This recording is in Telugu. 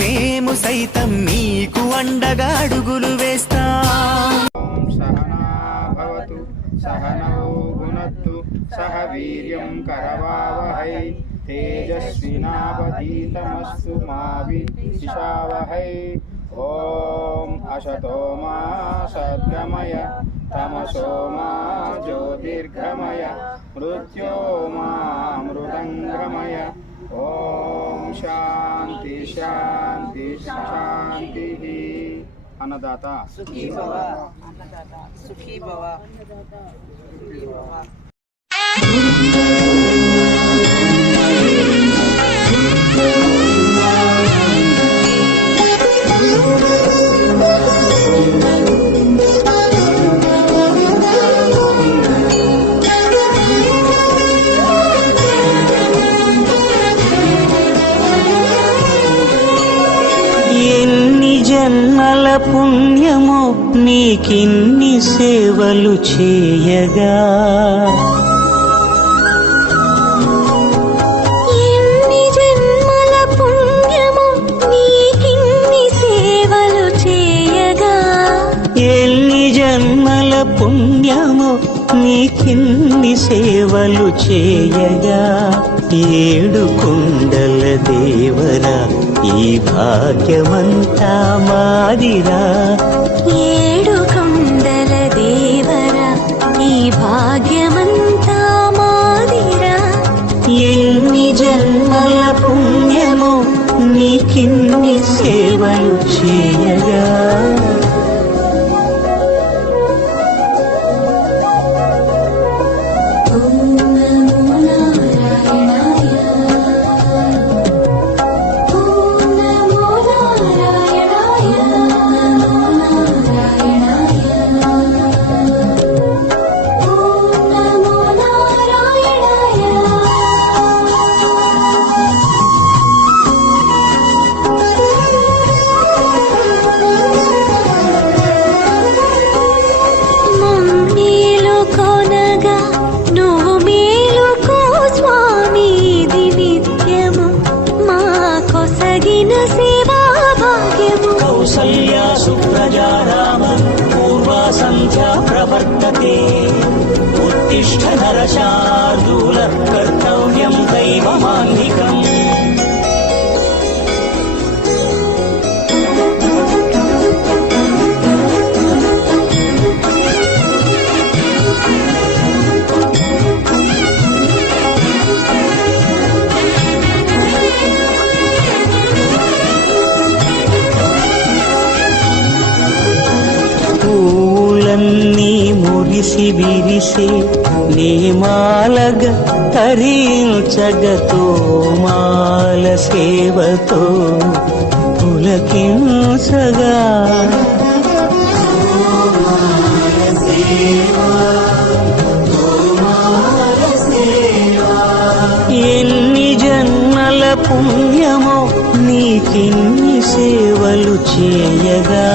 మేము సైతం నీకు అండగా అడుగులు వేస్తాం. సహనా భవతు సహనౌ భునత్తు సహ వీర్యం కరవావహై తేజస్వినావధీతమస్తు మా విద్విషావహై. ఓం అశతో మా సద్గమయ తమసో మా జ్యోతిర్గమయ మృత్యో మా మృదంగమయ. ఓం శాంతి శాంతి శాంతి. అన్నదాత సుఖీ భవ, అన్నదాత సుఖీ భవ, సుఖీ భవ. జన్మల పుణ్యము నీకిన్ని సేవలు చేయగా, ఎన్ని జన్మల పుణ్యము నీకిన్ని సేవలు చేయగా, ఎన్ని జన్మల పుణ్యము నీకిన్ని సేవలు చేయగా. ఏడు కొండల దేవరా ఈ భాగ్యమంతా మాదిరా, ఏడు కొండల దేవరా ఈ భాగ్యమంతా మాదిరా. ఎన్ని జన్మల పుణ్యము నీకిన్ని సేవలు చేయగా. కౌసల్యా సుప్రజా రామ పూర్వా సంధ్యా ప్రవర్తతే. ఉత్తిష్ఠ నరశార్దూల కర్తవ్యం దైవమాన్నికం. పూలన్నీ మురిసి విరిసి నీమాలగ తరించగతో మాల సేవతో పులకించగా. ఎన్ని జన్మల పుణ్యమో నీకిన్ని సేవలు చేయగా.